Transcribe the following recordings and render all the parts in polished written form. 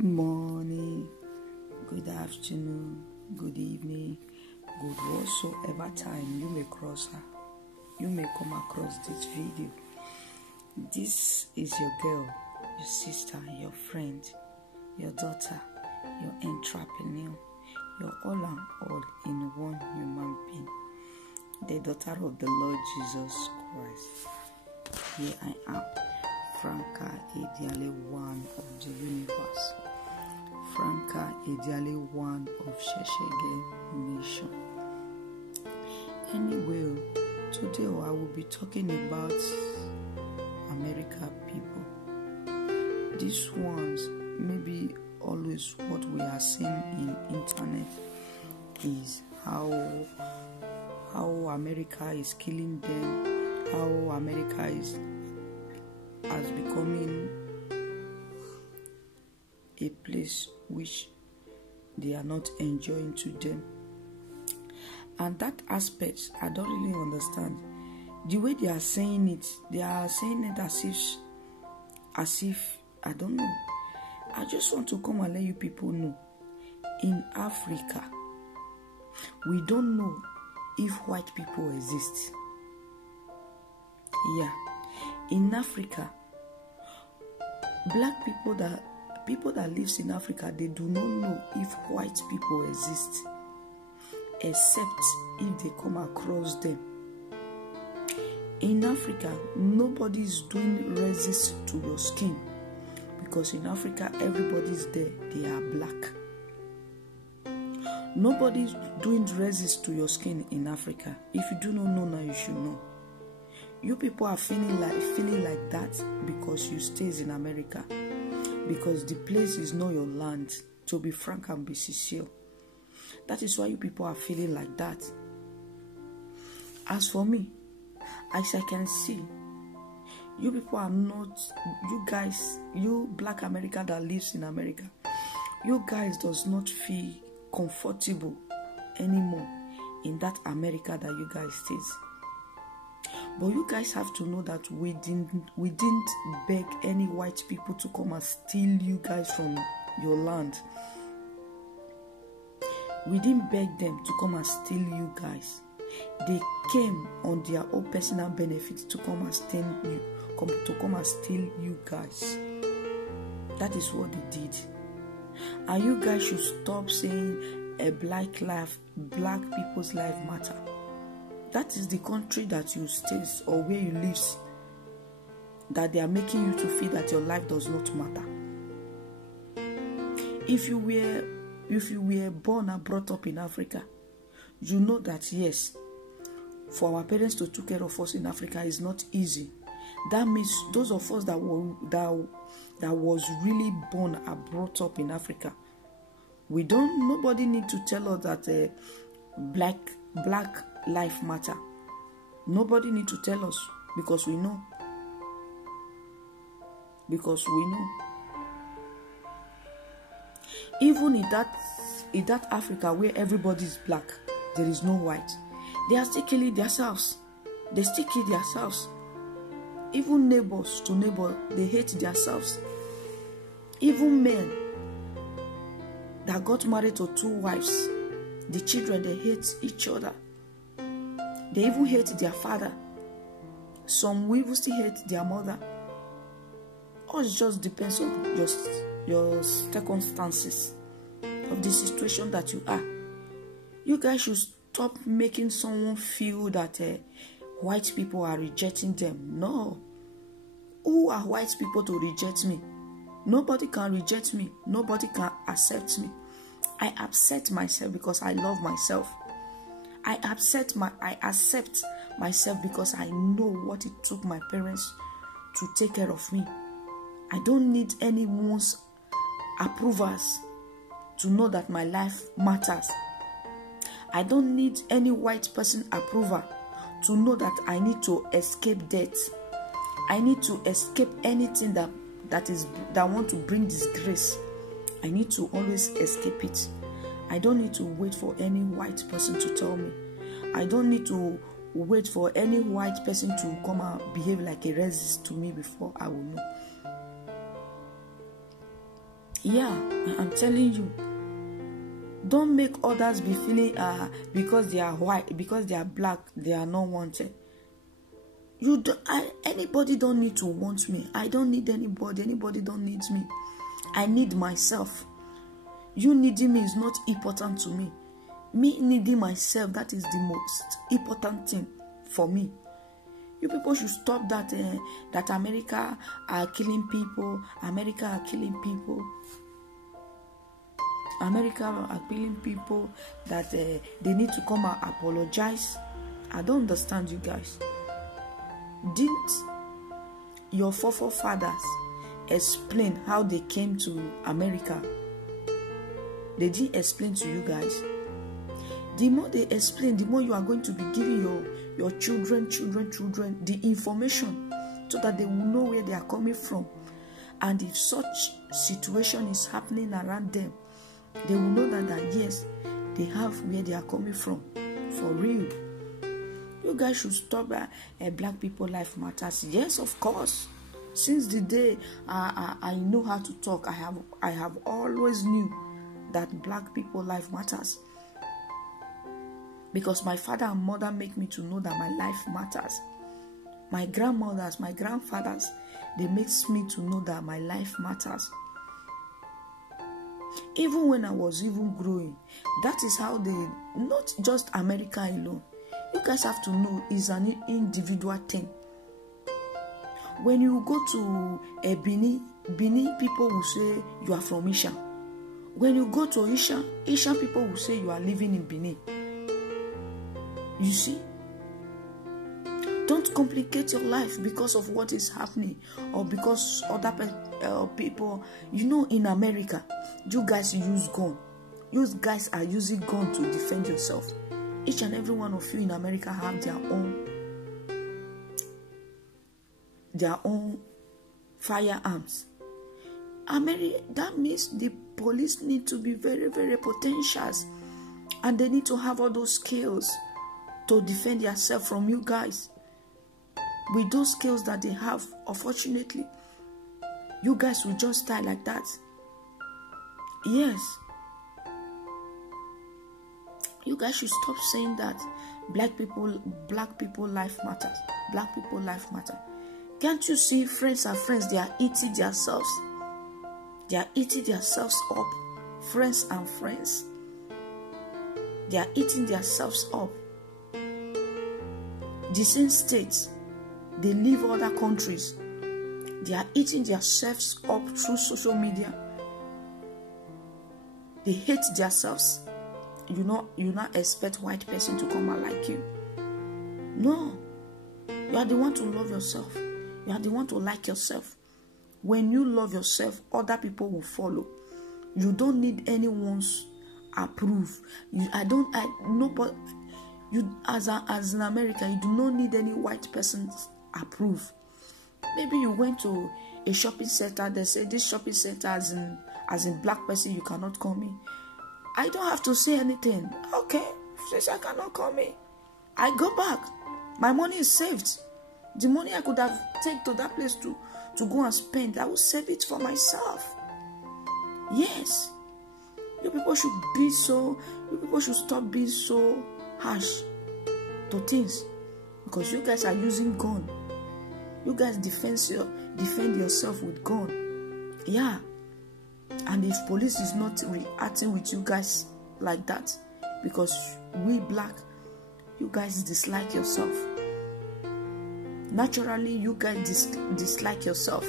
Good morning, good afternoon, good evening, good whatsoever time you may come across this video. This is your girl, your sister, your friend, your daughter, your entrepreneur, your all and all in one human being, the daughter of the Lord Jesus Christ. Here I am, Franca Ediale, one of the universe. Franca Ediale, one of Sheshege Nation. Anyway, today I will be talking about America people. These ones, maybe always what we are seeing in internet is how America is killing them, how America has becoming a place which they are not enjoying to them. And that aspect, I don't really understand. The way they are saying it as if, I don't know. I just want to come and let you people know. In Africa, we don't know if white people exist. Yeah. In Africa, black people that lives in Africa, they do not know if white people exist, except if they come across them. In Africa, nobody is doing resist to your skin, because in Africa, everybody's there, they are black. Nobody's doing resist to your skin in Africa. If you do not know now, you should know. You people are feeling like that because you stays in America, because the place is not your land. To be frank and be sincere, that is why you people are feeling like that. As for me, as I can see, you people are not, you guys, you black America that lives in America, you guys does not feel comfortable anymore in that America that you guys stays. But you guys have to know that we didn't beg any white people to come and steal you guys from your land. We didn't beg them to come and steal you guys. They came on their own personal benefits to come and steal you guys. That is what they did. And you guys should stop saying black people's life matter. That is the country that you stay or where you live, that they are making you to feel that your life does not matter. If you were born and brought up in Africa, you know that yes, for our parents to take care of us in Africa is not easy. That means those of us that was really born and brought up in Africa, nobody need to tell us that black life matter. Nobody need to tell us, because we know. Even in that Africa where everybody is black, there is no white. They are still killing themselves. They still kill themselves. Even neighbors to neighbor, they hate themselves. Even men that got married to 2 wives, the children, they hate each other. They even hate their father. Some will even still hate their mother. All just depends on your circumstances of the situation that you are. You guys should stop making someone feel that white people are rejecting them. No. Who are white people to reject me? Nobody can reject me. Nobody can accept me. I accept myself because I love myself. I accept myself because I know what it took my parents to take care of me. I don't need anyone's approvals to know that my life matters. I don't need any white person approval to know that I need to escape death. I need to escape anything that want to bring disgrace. I need to always escape it. I don't need to wait for any white person to tell me. I don't need to wait for any white person to come and behave like a racist to me before I will know. Yeah, I'm telling you. Don't make others be feeling because they are white, because they are black, they are not wanted. Anybody don't need to want me. I don't need anybody. Anybody don't need me. I need myself. You needing me is not important to me. Me needing myself, that is the most important thing for me. You people should stop that that America are killing people. America are killing people. America are killing people, that they need to come and apologize. I don't understand you guys. Didn't your forefathers explain how they came to America? They didn't explain to you guys. The more they explain, the more you are going to be giving your children the information, so that they will know where they are coming from. And if such situation is happening around them, they will know that yes, they have where they are coming from. For real. You guys should stop Black people life matters. Yes, of course. Since the day I know how to talk, I have always knew that Black people life matters. Because my father and mother make me to know that my life matters. My grandmothers, my grandfathers, they makes me to know that my life matters. Even when I was even growing, that is how they, not just America alone. You guys have to know it's an individual thing. When you go to Benin people will say you are from Isha. When you go to Isha people will say you are living in Benin. You see? Don't complicate your life because of what is happening or because other people. You know, in America, you guys use gun. You guys are using gun to defend yourself. Each and every one of you in America have their own firearms. That means the police need to be very, very potential, and they need to have all those skills to defend yourself from you guys. With those skills that they have, unfortunately, you guys will just die like that. Yes. You guys should stop saying that black people life matters. Black people life matter. Can't you see friends are friends? They are eating themselves. They are eating themselves up. Friends and friends. They are eating themselves up. The same states. They leave other countries. They are eating themselves up through social media. They hate themselves. You not expect white person to come and like you. No. You are the one to love yourself. You are the one to like yourself. When you love yourself, other people will follow. You don't need anyone's approve. Nobody. You as in America, you do not need any white person's approve. Maybe you went to a shopping center. They say this shopping center as in black person you cannot come in. I don't have to say anything. Okay, since I cannot come in, I go back. My money is saved. The money I could have taken to that place to go and spend, I will save it for myself. Yes. You people should stop being so harsh to things. Because you guys are using gun. You guys defend yourself with gun. Yeah. And if police is not reacting with you guys like that, because we black, you guys dislike yourself. Naturally, you guys dislike yourself.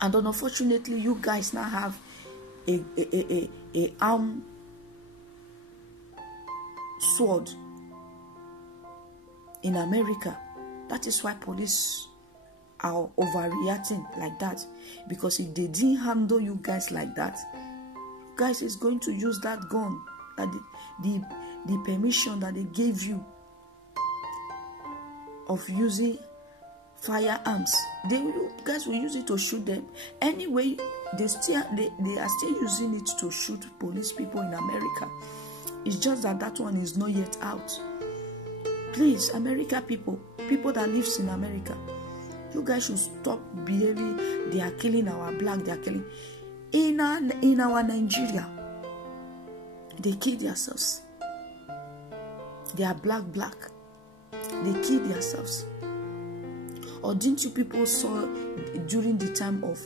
And unfortunately, you guys now have a arm sword in America. That is why police are overreacting like that. Because if they didn't handle you guys like that, you guys is going to use that gun, that the permission that they gave you of using firearms. You guys will use it to shoot them. Anyway, they are still using it to shoot police people in America. It's just that one is not yet out. Please, America people that lives in America, You guys should stop behaving. They are killing our black. They are killing. In our Nigeria, they kill themselves. They are black. They kill themselves. Or didn't you people saw during the time of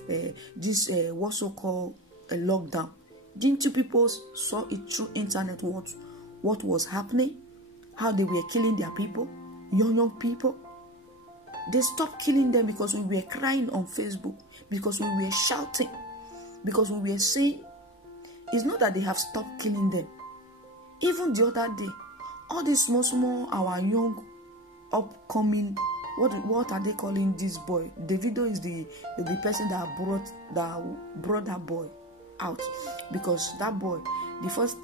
this what's so called a lockdown? Didn't you people saw it through internet what was happening? How they were killing their people, young people. They stopped killing them because we were crying on Facebook, because we were shouting, because we were saying, it's not that they have stopped killing them. Even the other day, all these small, our young, upcoming, what are they calling this boy? Davido is the person that brought that boy out, because that boy, the first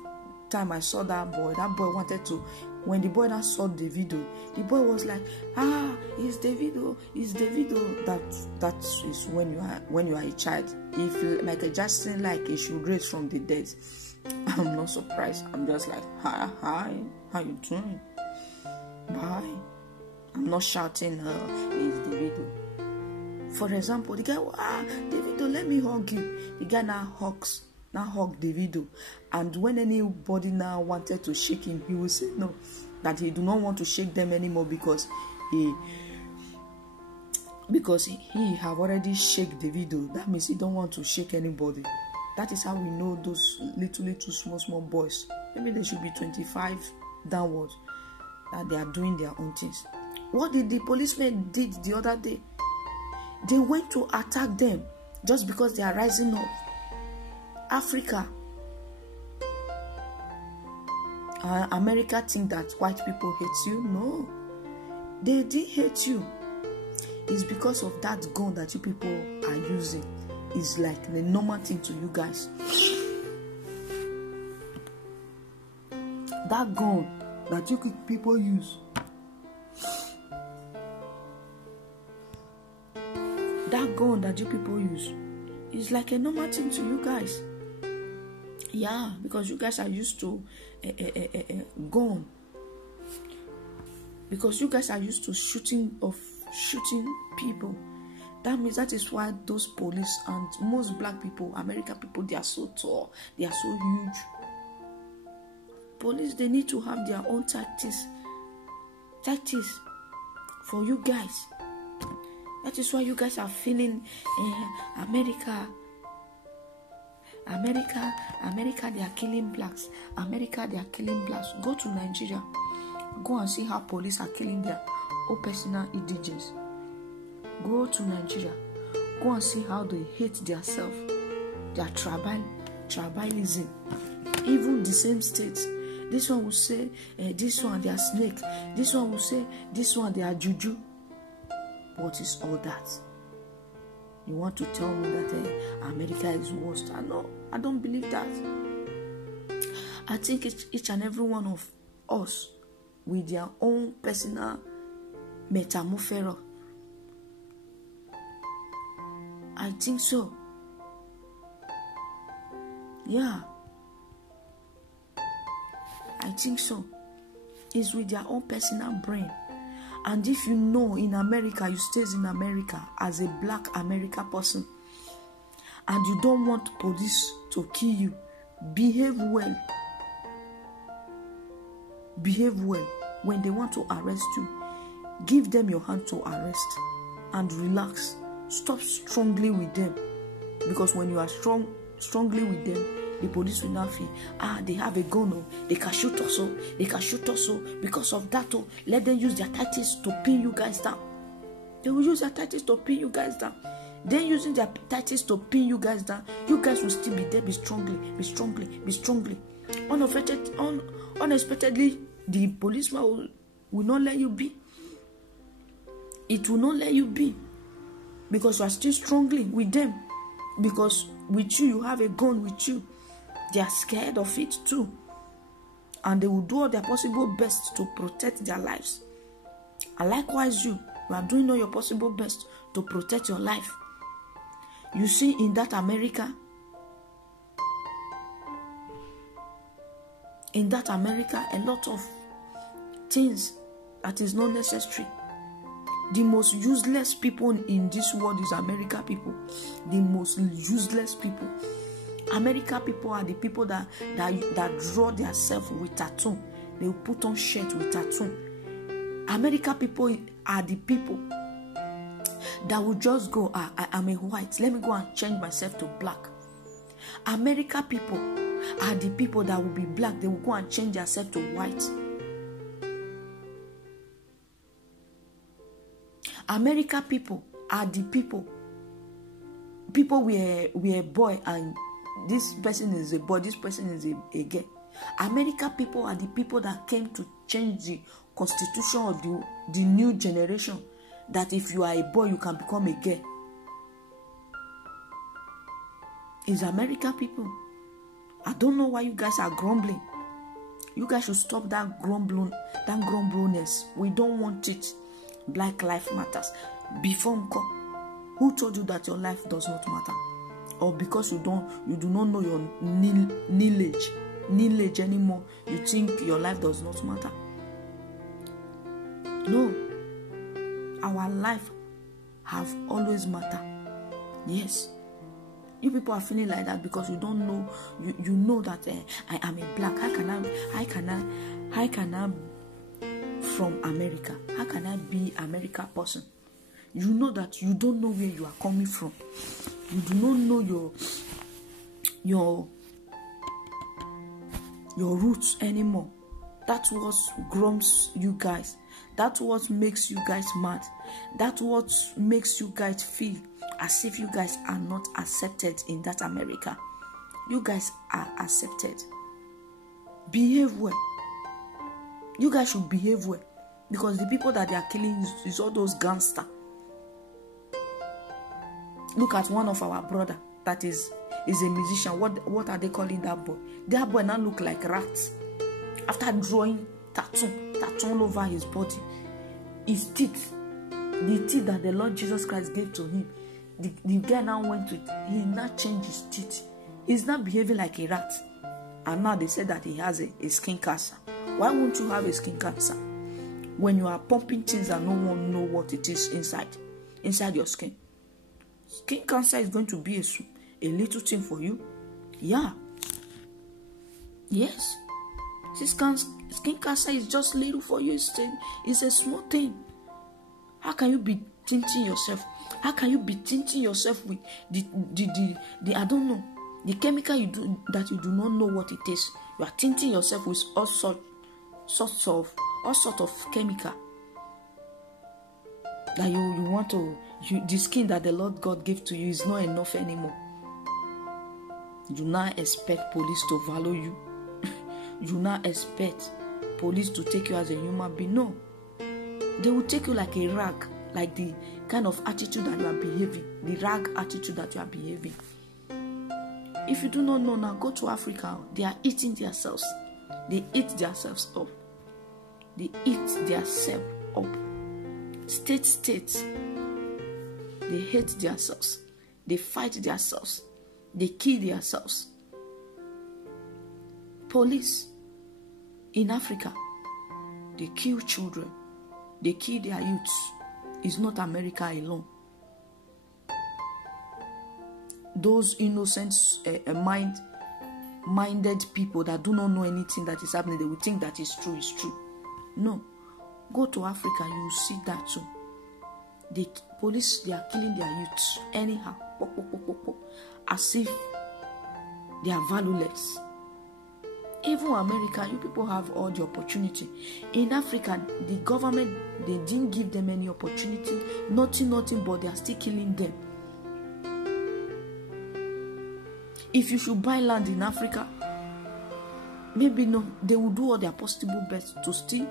time I saw that boy wanted to. When the boy now saw Davido, the boy was like, it's Davido. That is when you are a child. If Michael Jackson he should raise from the dead, I'm not surprised. I'm just like, hi, how you doing? Bye. I'm not shouting, it's Davido. For example, the guy, Davido, let me hug you. The guy now hugs Davido, and when anybody now wanted to shake him, he will say no, that he do not want to shake them anymore because he have already shake Davido. That means he don't want to shake anybody. That is how we know those little small boys. Maybe they should be 25 downwards, that they are doing their own things. What did the policemen did the other day? They went to attack them just because they are rising up. Africa, America think that white people hate you. No, they didn't hate you. It's because of that gun that you people are using. It's like the normal thing to you guys. That gun that you people use. That gun that you people use is like a normal thing to you guys. Yeah, because you guys are used to gun. Because you guys are used to shooting people. That means that is why those police and most black people, American people, they are so tall, they are so huge. Police, they need to have their own tactics for you guys. That is why you guys are feeling America, they are killing blacks. America, they are killing blacks. Go to Nigeria. Go and see how police are killing their own personal indigenous. Go to Nigeria. Go and see how they hate themselves. Their tribalism. Even the same states. This one will say, this one they are snake. This one will say, this one they are juju. What is all that? You want to tell me that America is worse? No, I don't believe that. I think each and every one of us with their own personal metamorphosis. I think so. Yeah. I think so. It's with their own personal brain. And if you know in America, you stay in America as a black American person, and you don't want police to kill you, behave well. Behave well. When they want to arrest you, give them your hand to arrest and relax. Stop strongly with them, because when you are strongly with them, the police will not feel, they have a gun, they can shoot us, because of that, let them use their tactics to pin you guys down. They will use their tactics to pin you guys down. Then using their tactics to pin you guys down, you guys will still be there, be strongly. Unexpectedly, the policeman will not let you be. It will not let you be, because you are still strongly with them. Because with you, you have a gun with you. They are scared of it too. And they will do all their possible best to protect their lives. And likewise, you are doing all your possible best to protect your life. You see, in that America, a lot of things that is not necessary. The most useless people in this world is America people. The most useless people. America people are the people that draw themselves with tattoo. They will put on shirt with tattoo. America people are the people that will just go, I'm a white, let me go and change myself to black. America people are the people that will be black, they will go and change themselves to white. America people are the people were a boy and this person is a boy, this person is a girl. America people are the people that came to change the constitution of the new generation, that if you are a boy you can become a girl. It's America people. I don't know why you guys are grumbling. You guys should stop that grumblingness. We don't want it. Black life matters. Before Nko, who told you that your life does not matter? Or because you do not know your knowledge anymore, you think your life does not matter? No. Our life have always mattered. Yes. You people are feeling like that because you don't know. You know that I am a black. How can I from America? How can I be America person? You know that you don't know where you are coming from. You do not know your roots anymore. That's what grumps you guys. That's what makes you guys mad. That's what makes you guys feel as if you guys are not accepted in that America. You guys are accepted. Behave well. You guys should behave well. Because the people that they are killing is all those gangsters. Look at one of our brother that is a musician. What are they calling that boy? That boy now look like rats. After drawing tattoo all over his body. His teeth. The teeth that the Lord Jesus Christ gave to him. The guy now he now changed his teeth. He's not behaving like a rat. And now they said that he has a skin cancer. Why won't you have a skin cancer? When you are pumping things and no one know what it is inside your skin. Skin cancer is going to be a little thing for you. Yeah. Yes. Skin cancer is just little for you. It's a small thing. How can you be tinting yourself? How can you be tinting yourself with the I don't know, the chemical you do that you do not know what it is? You are tinting yourself with all sorts of chemical that you want to. The skin that the Lord God gave to you is not enough anymore. You do not expect police to value you. You do not expect police to take you as a human being. No. They will take you like a rag, like the kind of attitude that you are behaving, the rag attitude that you are behaving. If you do not know now, go to Africa. They are eating themselves. They eat themselves up. They eat themselves up. States. They hate themselves. They fight themselves. They kill themselves. Police in Africa, they kill children. They kill their youths. It's not America alone. Those innocent, minded people that do not know anything that is happening, they will think that is true. No. Go to Africa, you will see that too. The police, they are killing their youths anyhow. As if they are valueless. Even America, you people have all the opportunity. In Africa, the government, they didn't give them any opportunity. Nothing, but they are still killing them. If you should buy land in Africa, maybe no, they will do all their possible best to still,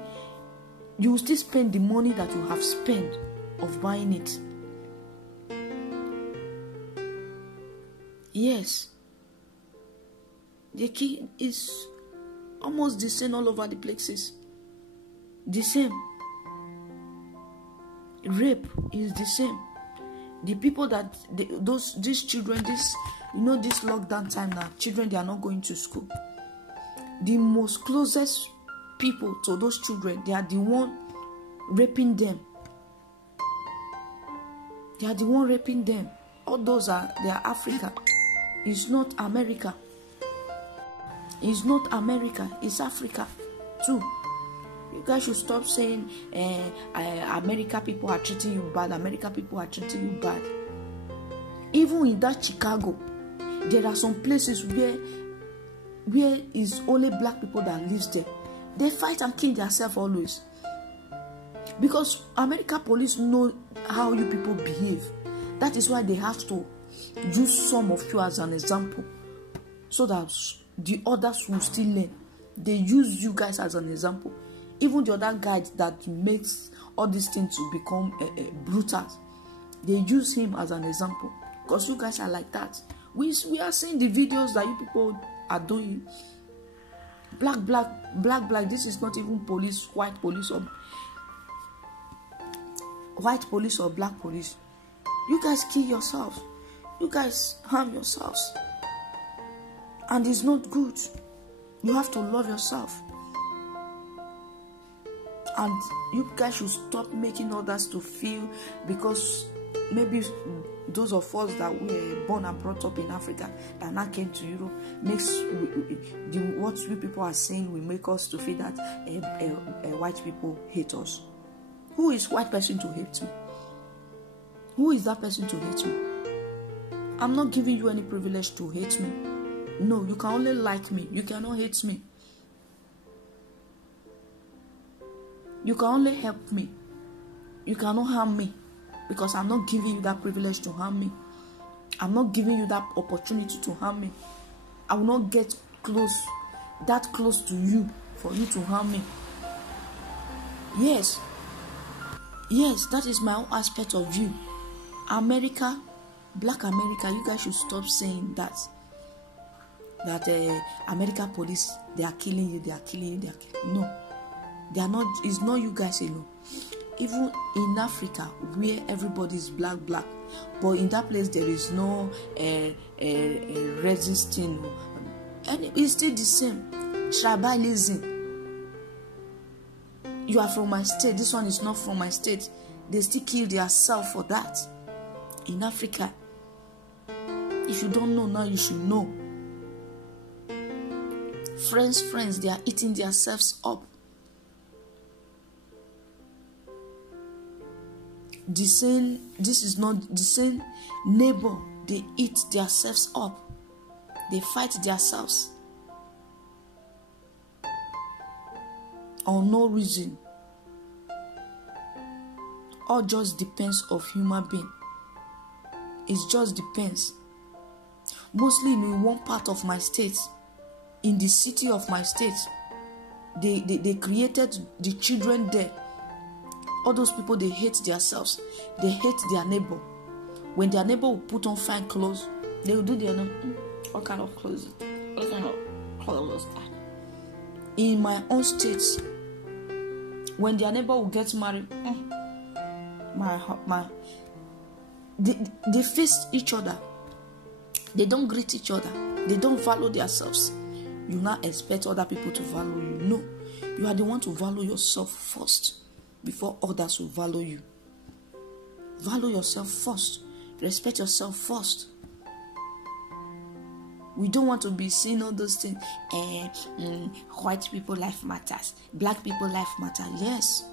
you will still spend the money that you have spent of buying it. Yes. The key is almost the same all over the places. The same. Rape is the same. The people that these children, this lockdown time now, children, they are not going to school. The most closest people to those children, they are the one raping them. They are the one raping them. All those they are Africa. It's not America. It's not America. It's Africa too. You guys should stop saying America people are treating you bad. America people are treating you bad. Even in that Chicago, there are some places where it's only black people that lives there. They fight and kill themselves always. Because American police know how you people behave. That is why they have to use some of you as an example, so that the others will still learn. They use you guys as an example. Even the other guy that makes all these things to become brutal, they use him as an example. Because you guys are like that. We are seeing the videos that you people are doing. Black. This is not even police, white police or black police. You guys kill yourselves. You guys harm yourselves. And it's not good. You have to love yourself. And you guys should stop making others to feel, because maybe those of us that were born and brought up in Africa that now came to Europe, what we people are saying will make us to feel that white people hate us. Who is white person to hate me? Who is that person to hate me? I'm not giving you any privilege to hate me. No, you can only like me. You cannot hate me. You can only help me. You cannot harm me, because I'm not giving you that privilege to harm me. I'm not giving you that opportunity to harm me. I will not get that close to you for you to harm me. Yes, that is my own aspect of view. America, black America, you guys should stop saying that American police, they are killing you. No, they are not. It's not you guys alone. Even in Africa, where everybody is black, but in that place there is no resisting, and it's still the same. Tribalism. You are from my state. This one is not from my state. They still kill themselves for that. In Africa, if you don't know now, you should know. Friends, they are eating themselves up. This is not the same neighbor. They eat themselves up. They fight themselves on no reason. All just depends of human being. It just depends. Mostly in one part of my state, in the city of my state, they created the children there. All those people, they hate themselves. They hate their neighbor. When their neighbor will put on fine clothes, they will do their what kind of clothes? What kind of clothes? In my own state, when their neighbor will get married, they face each other. They don't greet each other. They don't value themselves. You now expect other people to value you. No, you are the one to value yourself first before others will value you. Value yourself first. Respect yourself first. We don't want to be seeing all those things. White people life matters. Black people life matter. Yes,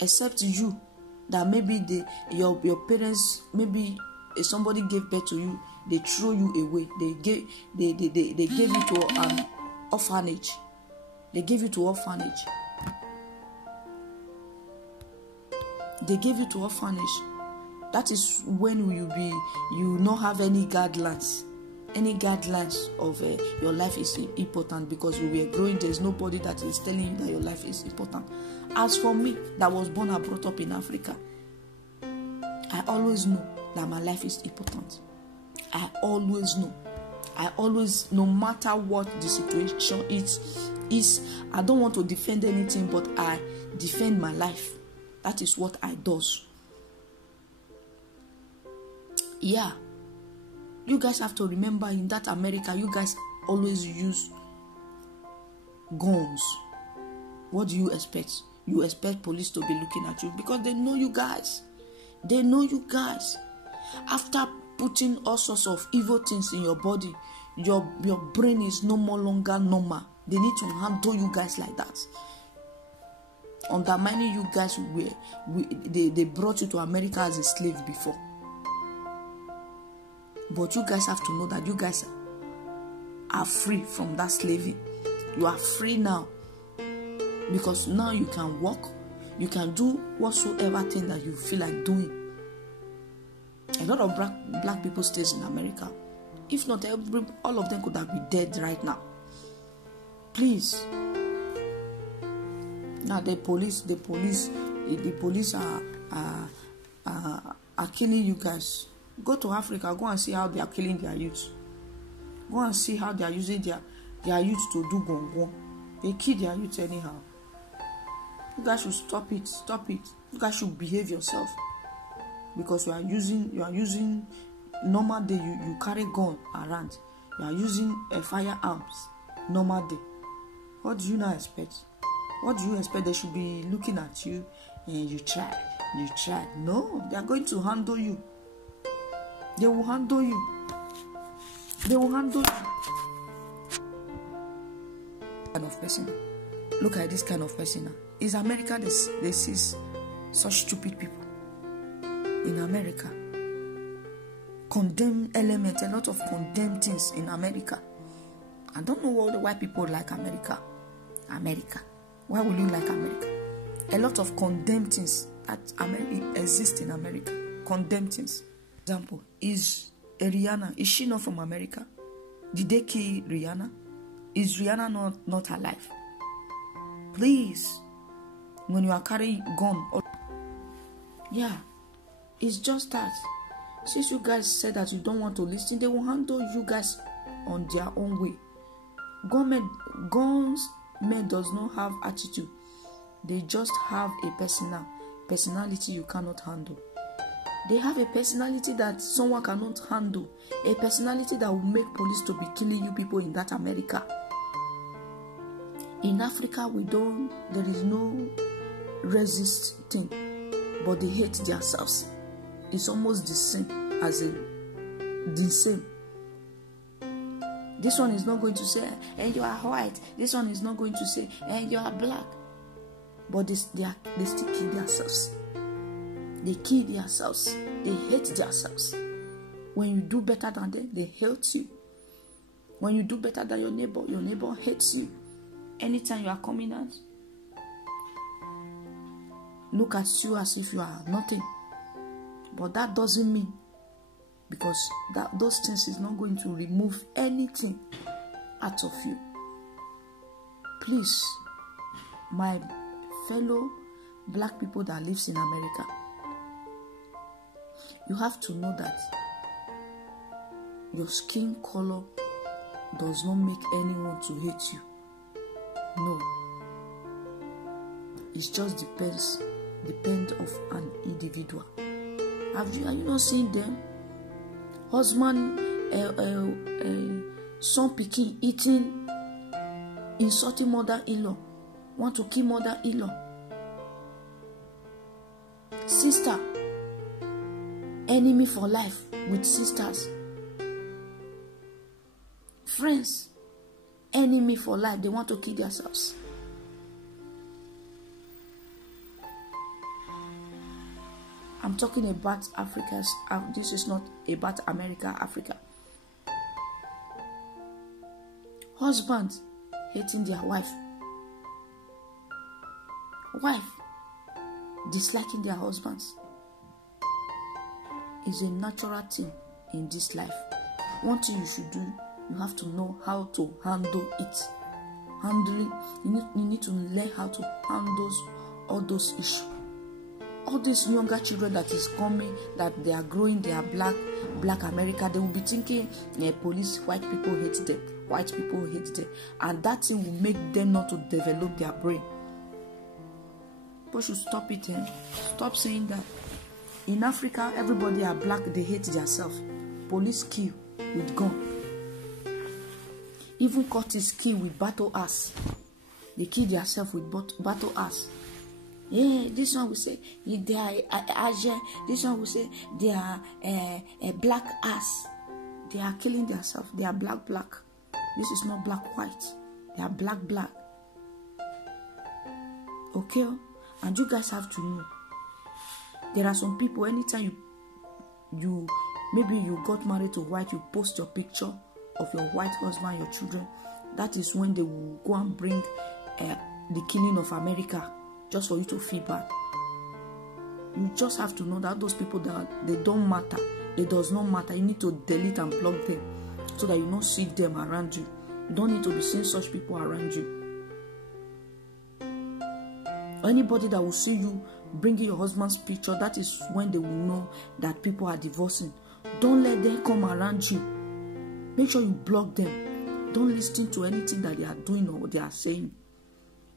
except you. That maybe your parents, maybe somebody gave birth to you, they throw you away. They gave you to an orphanage. They gave you to orphanage. They gave you to orphanage. That is when you not have any guidelines. Any guidelines of your life is important, because we were growing. There's nobody that is telling you that your life is important. As for me, that was born and brought up in Africa, I always know that my life is important. I always know. No matter what the situation is, I don't want to defend anything, but I defend my life. That is what I do. Yeah. You guys have to remember, in that America, you guys always use guns. What do you expect? You expect police to be looking at you because they know you guys. They know you guys. After putting all sorts of evil things in your body, your brain is no more longer normal. They need to handle you guys like that. Undermining you guys, they brought you to America as a slave before. But you guys have to know that you guys are free from that slavery. You are free now. Because now you can walk. You can do whatsoever thing that you feel like doing. A lot of black people stays in America. If not, all of them could have been dead right now. Please. Now the police are killing you guys. Go to Africa. Go and see how they are killing their youth. Go and see how they are using their youth to do gongon. They kill their youth anyhow. You guys should stop it. Stop it. You guys should behave yourself. Because you are using normal day. You carry gun around. You are using firearms normal day. What do you not expect? What do you expect? They should be looking at you and you try. No, they are going to handle you. They will handle you. They will handle you. Kind of person. Look at this kind of person. Is America they see such stupid people? In America, condemn elements, a lot of condemned things in America. I don't know why people like America. Why will you like America? A lot of condemned things that exist in America. Condemned things. Example, is Rihanna, is she not from America? Did they kill Rihanna? Is Rihanna not alive? Please, when you are carrying gun, yeah, it's just that. Since you guys said that you don't want to listen, they will handle you guys on their own way. Gunsmen does not have attitude. They just have a personality you cannot handle. They have a personality that someone cannot handle. A personality that will make police to be killing you people in that America. In Africa, there is no resist thing, but they hate themselves. It's almost the same. This one is not going to say, "Hey, you are white." This one is not going to say, "Hey, you are black." But they still kill themselves. They kill themselves. They hate themselves. When you do better than them, they hate you. When you do better than your neighbor hates you. Anytime you are coming out, look at you as if you are nothing. But that doesn't mean, because those things is not going to remove anything out of you. Please, my fellow black people that lives in America, you have to know that your skin color does not make anyone to hate you. No. It just depends of an individual. Are you not seeing them? Husband, son pikin eating, insulting mother-in-law, want to kill mother-in-law. Sister, enemy for life with sisters. Friends, enemy for life. They want to kill themselves. I'm talking about Africa. This is not about America, Africa. Husbands hating their wife. Wife disliking their husbands. Is a natural thing in this life. One thing you should do, you have to know how to handle it. Handling, you need to learn how to handle all those issues. All these younger children that is coming, that they are growing, they are black America, they will be thinking, police, white people hate them. White people hate them. And that thing will make them not to develop their brain. People should stop it. Stop saying that. In Africa, everybody are black, they hate themselves. Police kill with gun. Even courtists kill with battle axe. They kill themselves with battle axe. Yeah, this one will say they are Asian. This one will say they are a black ass. They are killing themselves. They are black. This is not black white. They are black. Okay, and you guys have to know. There are some people. Anytime you maybe you got married to white, you post your picture of your white husband, your children. That is when they will go and bring the killing of America, just for you to feel bad. You just have to know that those people, that they don't matter. It does not matter. You need to delete and block them so that you don't see them around you. You don't need to be seeing such people around you. Anybody that will see you bringing your husband's picture, that is when they will know that people are divorcing. Don't let them come around you. Make sure you block them. Don't listen to anything that they are doing or they are saying.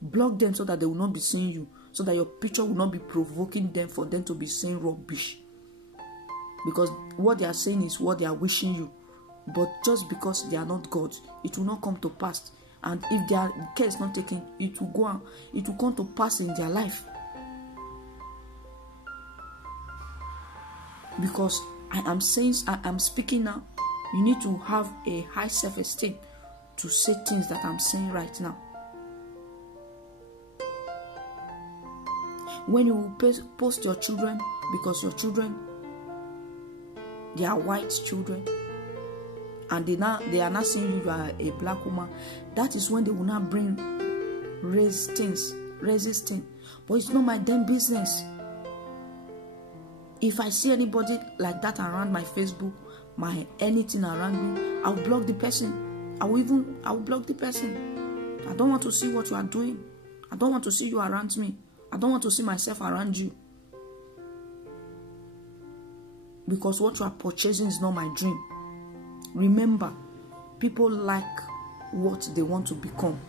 Block them so that they will not be seeing you, so that your picture will not be provoking them for them to be saying rubbish. Because what they are saying is what they are wishing you. But just because they are not God, it will not come to pass. And if their care is not taken, it will go on. It will come to pass in their life. Because I am speaking now. You need to have a high self-esteem to say things that I'm saying right now. When you post your children, because your children, they are white children, and they are not seeing you are a black woman, that is when they will not bring resistance. But it's not my damn business. If I see anybody like that around my Facebook, my anything around me, I'll block the person. I'll block the person. I don't want to see what you are doing. I don't want to see you around me. I don't want to see myself around you. Because what you are purchasing is not my dream. Remember, people like what they want to become.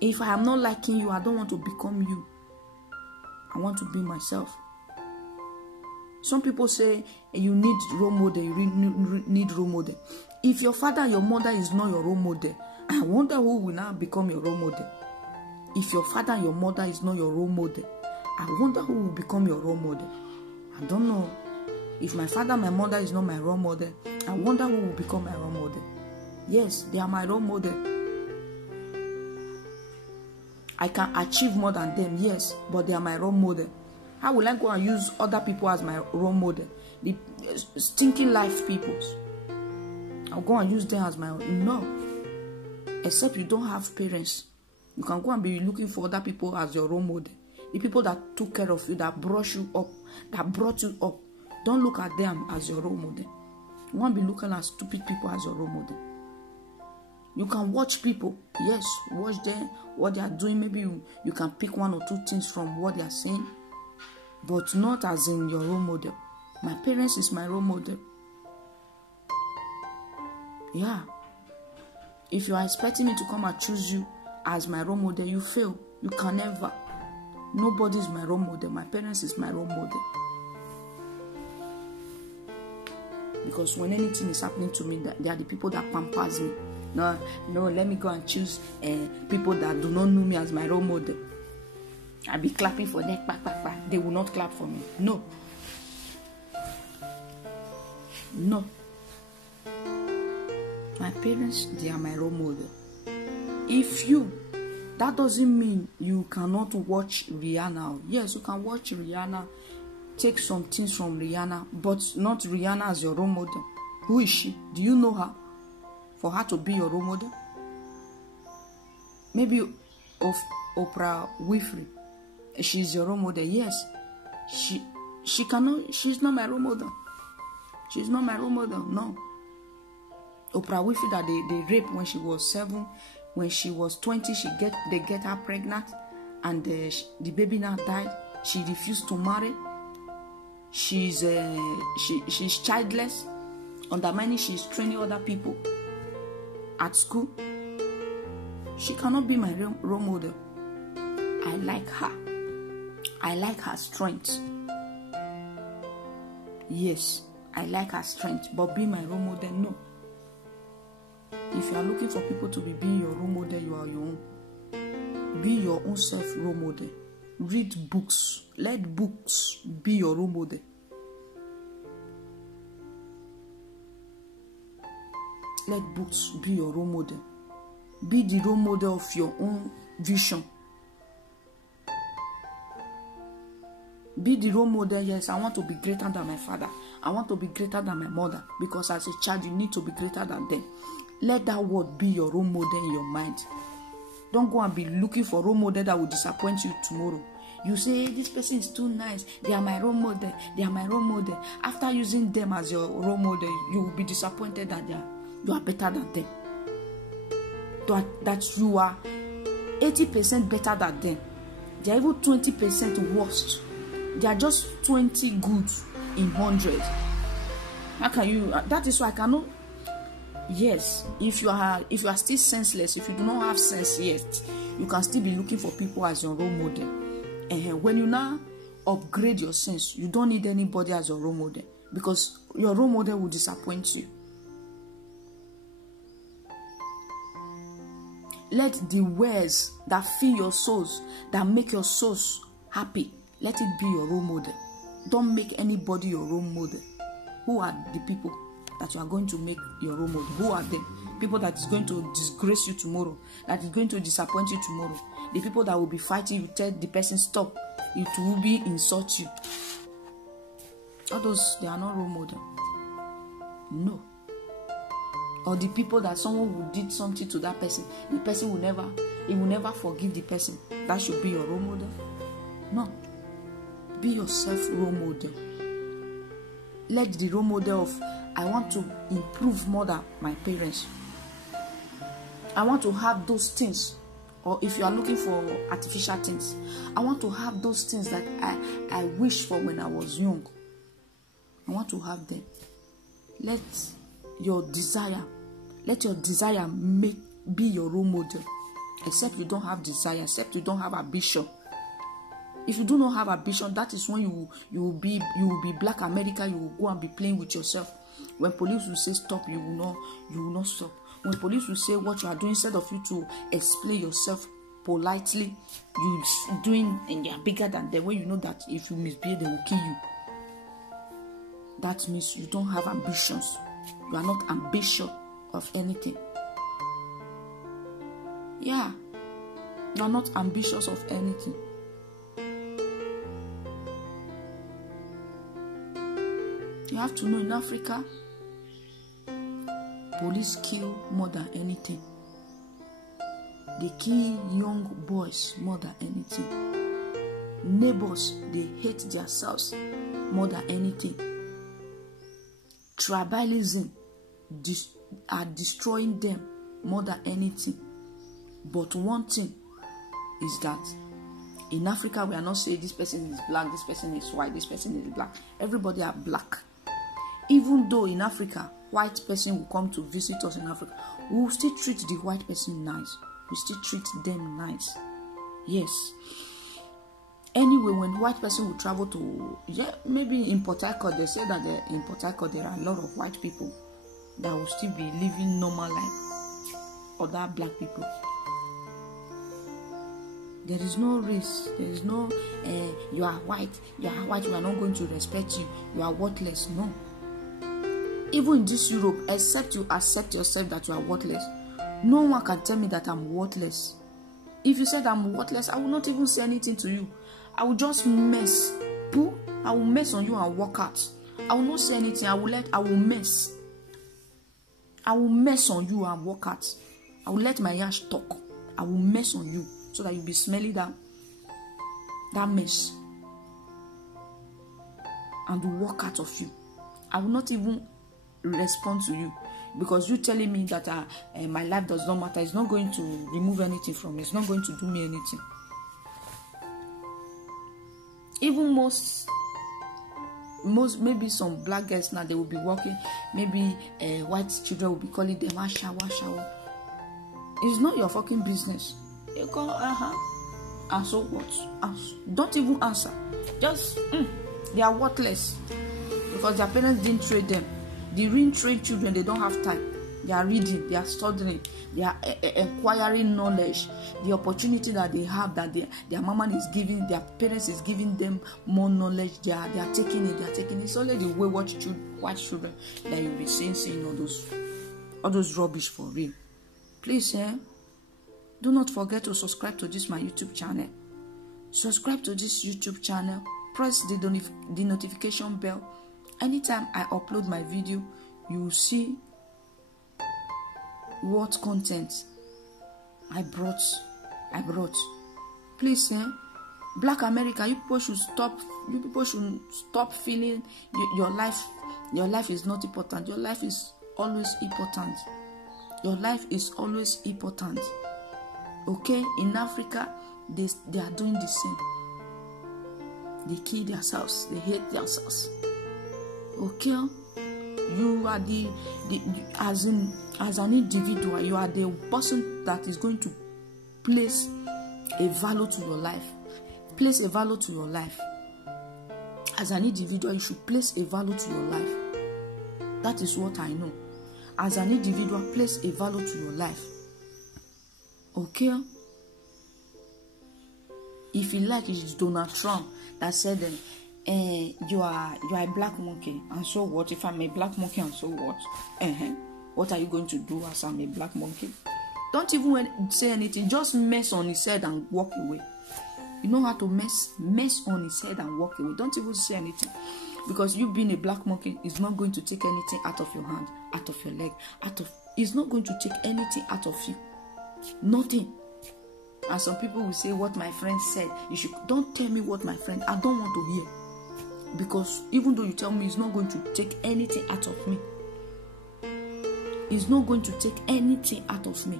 If I am not liking you, I don't want to become you. I want to be myself. Some people say you need role model, you need role model. If your father and your mother is not your role model, I wonder who will now become your role model. If your father and your mother is not your role model, I wonder who will become your role model. I don't know. If my father and my mother is not my role model, I wonder who will become my role model. Yes, they are my role model. I can achieve more than them, yes, but they are my role model. How will I go and use other people as my role model? The stinking life peoples. I'll go and use them as my own. No. Except you don't have parents. You can go and be looking for other people as your role model. The people that took care of you, that brought you up, that brought you up. Don't look at them as your role model. You won't be looking at stupid people as your role model. You can watch people. Yes, watch them, what they are doing. Maybe you can pick one or two things from what they are saying. But not as in your role model. My parents is my role model. Yeah. If you are expecting me to come and choose you as my role model, you fail. You can never. Nobody is my role model. My parents is my role model. Because when anything is happening to me, they are the people that pampers me. No, let me go and choose people that do not know me as my role model. I'll be clapping for them. They will not clap for me. No. My parents, they are my role model. That doesn't mean you cannot watch Rihanna. Yes, you can watch Rihanna, take some things from Rihanna, but not Rihanna as your role model. Who is she? Do you know her? For her to be your role model? Maybe of Oprah Winfrey. She's your role model. Yes. She cannot, she's not my role model. She's not my role model. No. Oprah Winfrey that they raped when she was 7. When she was 20, they get her pregnant, and the baby now died. She refused to marry. She's childless. Undermining, she's training other people at school. She cannot be my role model. I like her. I like her strength. Yes, I like her strength, but be my role model, no. If you are looking for people to be being your role model, you are your own. Be your own self role model. Read books. Let books be your role model. Let books be your role model. Be the role model of your own vision. Be the role model. Yes, I want to be greater than my father. I want to be greater than my mother. Because as a child, you need to be greater than them. Let that word be your role model in your mind. Don't go and be looking for role model that will disappoint you tomorrow. You say, hey, this person is too nice. They are my role model. They are my role model. After using them as your role model, you will be disappointed that you are better than them. That you are 80% better than them. They are even 20% worst. They are just 20 good in 100. How can you? That is why I cannot. Yes, if you are still senseless, if you do not have sense yet, you can still be looking for people as your role model. When you now upgrade your sense, you don't need anybody as your role model, because your role model will disappoint you. Let the words that fill your souls, that make your souls happy, let it be your role model. Don't make anybody your role model. Who are the people that you are going to make your role model? Who are them? People that is going to disgrace you tomorrow, that is going to disappoint you tomorrow. The people that will be fighting you, tell the person stop, it will be insult you. All those, they are not role model. No. Or the people that someone who did something to that person, the person will never forgive the person. That should be your role model. No. Be yourself role model. Let the role model of, I want to improve more than my parents. I want to have those things. Or if you are looking for artificial things, I want to have those things that I wish for when I was young. I want to have them. Let your desire be your role model. Except you don't have desire, except you don't have ambition. If you do not have ambition, that is when you will be Black America. You will go and be playing with yourself. When police will say stop, you will not stop. When police will say what you are doing, instead of you to explain yourself politely, you doing, and they are bigger than them. When you know that if you misbehave, they will kill you. That means you don't have ambitions. You are not ambitious of anything. Yeah, you are not ambitious of anything. You have to know, in Africa, police kill more than anything. They kill young boys more than anything. Neighbors, they hate themselves more than anything. Tribalism are destroying them more than anything. But one thing is that in Africa, we are not saying this person is black, this person is white, this person is black. Everybody are black. Even though in Africa, white person will come to visit us in Africa, we will still treat the white person nice. We still treat them nice. Yes. Anyway, when white person will travel to, maybe in Port Harcourt, they say that in Port Harcourt there are a lot of white people that will still be living normal life. Other black people. There is no race. There is no, you are white, we are not going to respect you. You are worthless. No. Even in this Europe, except you accept yourself that you are worthless, no one can tell me that I'm worthless. If you said I'm worthless, I will not even say anything to you. I will just mess. I will mess on you and walk out. I will not say anything. I will mess. I will mess on you and walk out. I will let my ash talk. I will mess on you so that you'll be smelling that mess. And will walk out of you. I will not even respond to you, because you telling me that my life does not matter. It's not going to remove anything from me. It's not going to do me anything. Even most maybe some black girls now, they will be walking, maybe white children will be calling them ashawo. It's not your fucking business. You go and so what? Don't even answer. Just they are worthless because their parents didn't train them. The real trained children, they don't have time. They are reading, they are studying, they are acquiring knowledge. The opportunity that they have, that their mama is giving, their parents is giving them more knowledge. They are taking it. They are taking it. It's only the wayward children that you'll be saying all those rubbish for real. Please, do not forget to subscribe to this my YouTube channel. Subscribe to this YouTube channel. Press the notification bell. Anytime I upload my video, you will see what content I brought. Please, Black America, you people should stop feeling your life is not important. Your life is always important. Your life is always important. Okay? In Africa, they are doing the same. They kill themselves. They hate themselves. Okay? You are as an individual, you are the person that is going to place a value to your life. Place a value to your life. As an individual, you should place a value to your life. That is what I know. As an individual, place a value to your life. Okay? If you like, it's Donald Trump that said, you are a black monkey, and so what? If I'm a black monkey, and so what? What are you going to do as I'm a black monkey? Don't even say anything. Just mess on his head and walk away. You know how to mess on his head and walk away. Don't even say anything, because you being a black monkey is not going to take anything out of your hand, out of your leg, it's not going to take anything out of you. Nothing. And some people will say, what my friend said, don't tell me what my friend, I don't want to hear. Because even though you tell me, it's not going to take anything out of me. It's not going to take anything out of me.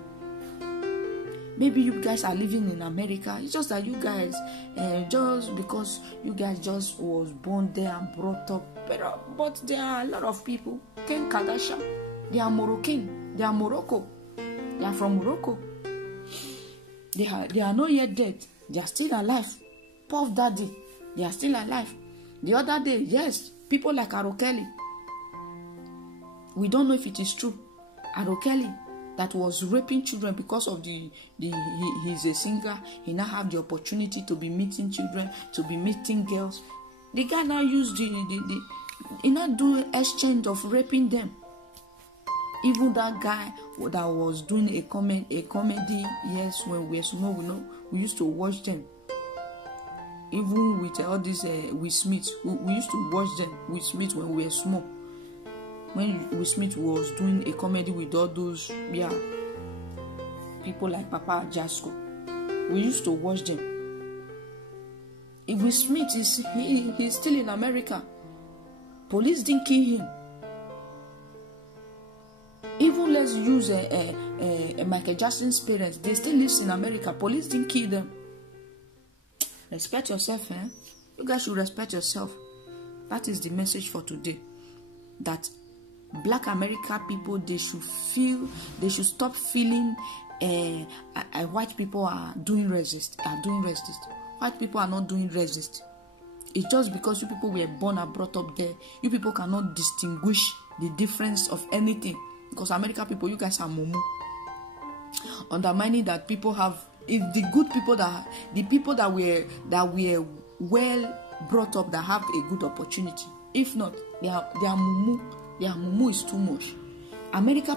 Maybe you guys are living in America. It's just that you guys, just because you guys just was born there and brought up. But there are a lot of people. Kim Kardashian, they are Moroccan. They are Morocco. They are from Morocco. They are not yet dead. They are still alive. Puff Daddy, they are still alive. The other day, yes, people like Arokeli. We don't know if it is true. Arokeli, that was raping children because of he's a singer. He now have the opportunity to be meeting children, to be meeting girls. The guy now used he now do exchange of raping them. Even that guy that was doing a comedy, yes, when we were small, we used to watch them. Even with all this Will Smith, we used to watch them, Will Smith, when we were small. When Will Smith was doing a comedy with all those, people like Papa Jasco, we used to watch them. If Will Smith he's still in America, police didn't kill him. Even let's use Michael Jackson's parents, they still live in America. Police didn't kill them. Respect yourself, You guys should respect yourself. That is the message for today. That Black America people, they should stop feeling white people are doing racist. White people are not doing racist. It's just because you people were born and brought up there. You people cannot distinguish the difference of anything. Because American people, you guys are mumu. Undermining that people have, if the good people the people that were well brought up, that have a good opportunity. If not, they are mumu. Their mumu is too much. The American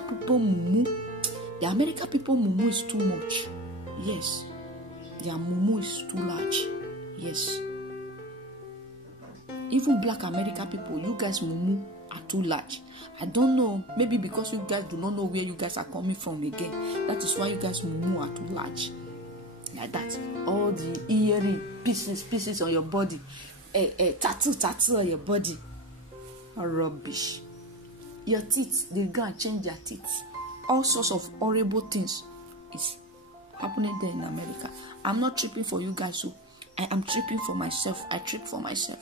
people mumu is too much. Yes. Their mumu is too large. Yes. Even Black American people, you guys mumu are too large. I don't know. Maybe because you guys do not know where you guys are coming from again. That is why you guys mumu are too large. Like that. All the earring pieces on your body. Tattoo on your body. Rubbish. Your teeth, they go and change their teeth. All sorts of horrible things is happening there in America. I'm not tripping for you guys, so I am tripping for myself. I trip for myself.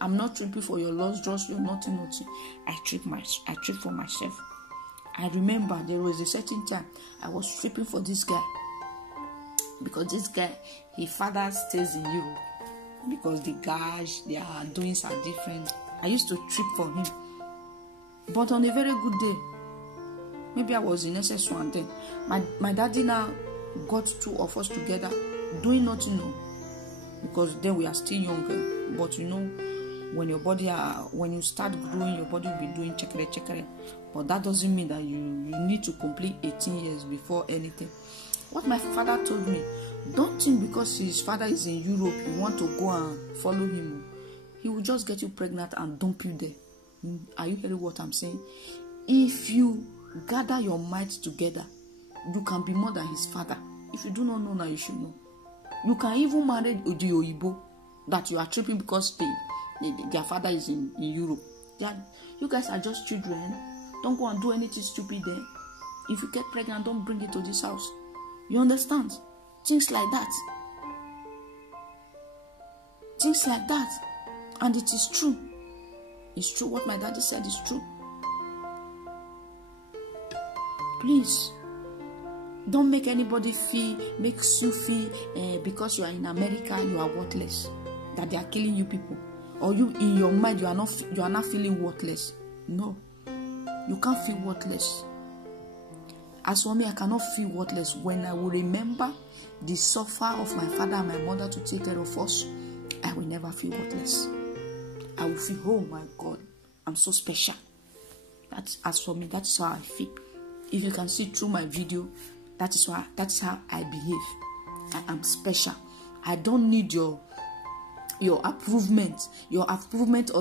I'm not tripping for your lost draws, your nothing. I trip for myself. I remember there was a certain time I was tripping for this guy. Because this guy, his father stays in Europe. Because the guys, their doings are different. I used to trip for him. But on a very good day, Maybe I was in SS1 then. My daddy now got two of us together doing nothing, no. Because then we are still younger. But you know, when you start growing, your body will be doing chekere. But that doesn't mean that you need to complete 18 years before anything. What my father told me, don't think because his father is in Europe, you want to go and follow him. He will just get you pregnant and dump you there. Are you hearing what I'm saying? If you gather your might together, you can be more than his father. If you do not know now, you should know. You can even marry the Oyibo that you are tripping because their father is in Europe. You guys are just children. Don't go and do anything stupid there. If you get pregnant, don't bring it to this house. You understand? Things like that. Things like that. And it is true. It's true. What my daddy said is true. Please, don't make anybody makes you feel because you are in America, you are worthless. That they are killing you people. Or you in your mind, you are not feeling worthless. No. You can't feel worthless. As for me, I cannot feel worthless when I will remember the suffer of my father and my mother to take care of us. I will never feel worthless. I will feel, oh my God, I'm so special. As for me, that's how I feel. If you can see through my video, that's how I behave. I am special. I don't need your improvement or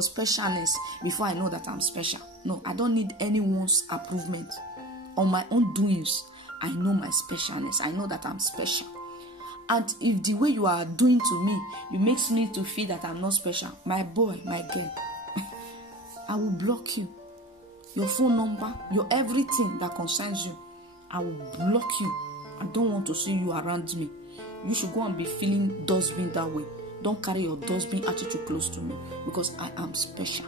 specialness before I know that I'm special. No, I don't need anyone's improvement. On my own doings, I know my specialness. I know that I'm special. And if the way you are doing to me, it makes me to feel that I'm not special, my boy, my girl, I will block you. Your phone number, your everything that concerns you, I will block you. I don't want to see you around me. You should go and be feeling dustbin that way. Don't carry your dustbin attitude close to me, because I am special.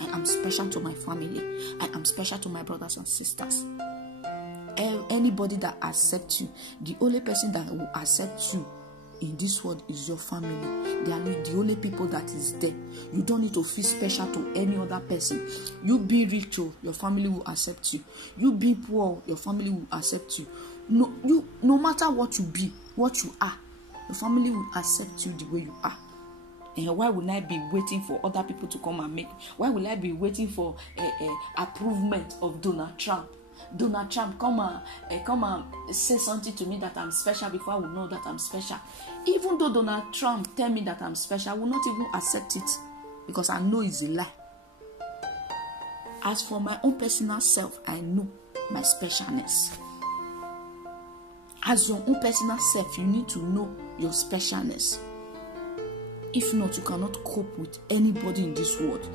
I am special to my family. I am special to my brothers and sisters. Anybody that accepts you, the only person that will accept you in this world is your family. They are the only people that is there. You don't need to feel special to any other person. You be rich, your family will accept you. You be poor, your family will accept you. No matter what you be, what you are, your family will accept you the way you are. And why will I be waiting for other people to come and make? Why will I be waiting for approval of Donald Trump? Donald Trump come and say something to me that I'm special before I will know that I'm special. Even though Donald Trump tell me that I'm special, I will not even accept it, because I know it's a lie. As for my own personal self, I know my specialness. As your own personal self, you need to know your specialness. If not, you cannot cope with anybody in this world.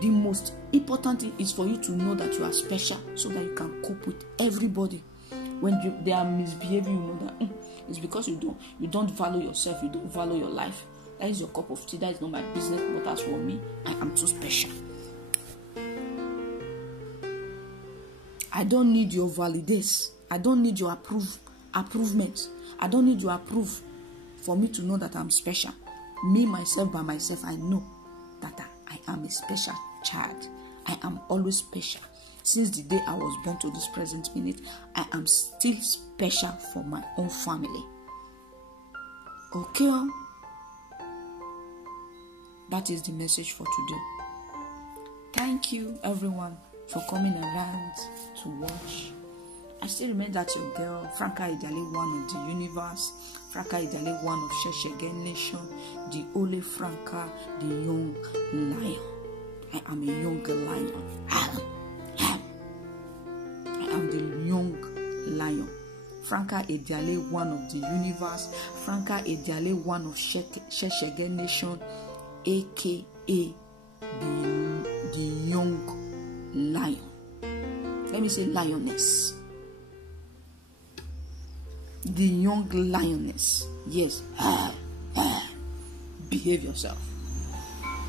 The most important thing is for you to know that you are special, so that you can cope with everybody. When they are misbehaving, you know that it's because you don't value yourself, you don't value your life. That is your cup of tea. That is not my business. But as for me, I am too special. I don't need your validates. I don't need your approvement. I don't need your approve for me to know that I'm special. Me, myself, by myself, I know that I am a special child. I am always special. Since the day I was born to this present minute, I am still special for my own family. Okay? That is the message for today. Thank you, everyone, for coming around to watch. I still remain that your girl, Franca Idiale, one of the universe. Franca Idiale, one of Sheshege Nation. The only Franca, the young lion. I am a young lion. I am the young lion. Franca Idiale, one of the universe. Franca Idiale, one of Sheshege Nation, aka the young lion. Let me say lioness. The young lioness. Yes. Behave yourself.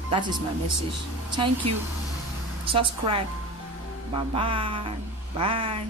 That is my message. Thank you. Subscribe. Bye-bye. Bye.